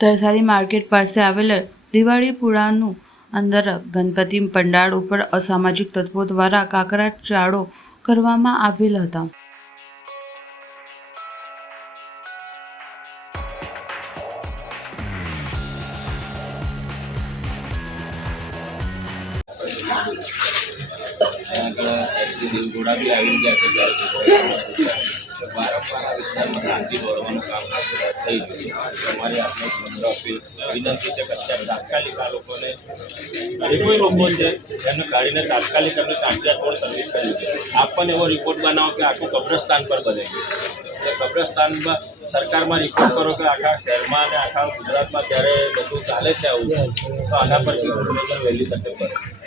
Tarsali market પાસે આવેલા દિવાળીપુરાનું અંદર ગણપતિ પંડાળ ઉપર અસામાજિક તત્વો દ્વારા કાકરાચાળો કરવામાં આવેલ હતા। ઘોડા બી આવી ગયા કે વારંવાર આ વિસ્તારમાં શાંતિ દોરવાનું કામ થઈ ગયું છે। અમારી આપણે નમ્ર અપીલ વિનંતી છે કે અત્યારે તાત્કાલિક આ લોકોને કોઈ લોકો છે એમને કાઢીને તાત્કાલિક એમને તાંતિયાતોડ સર્વિસ કરી છે। આપ પણ એવો રિપોર્ટ બનાવો કે આખું કબ્રસ્તાન પર બધાઈ ગયું છે। કબ્રસ્તાનમાં સરકારમાં રિપોર્ટ કરો કે આખા શહેરમાં અને આખા ગુજરાતમાં જ્યારે બધું ચાલે છે આવું તો આના પર વહેલી તકે કરે।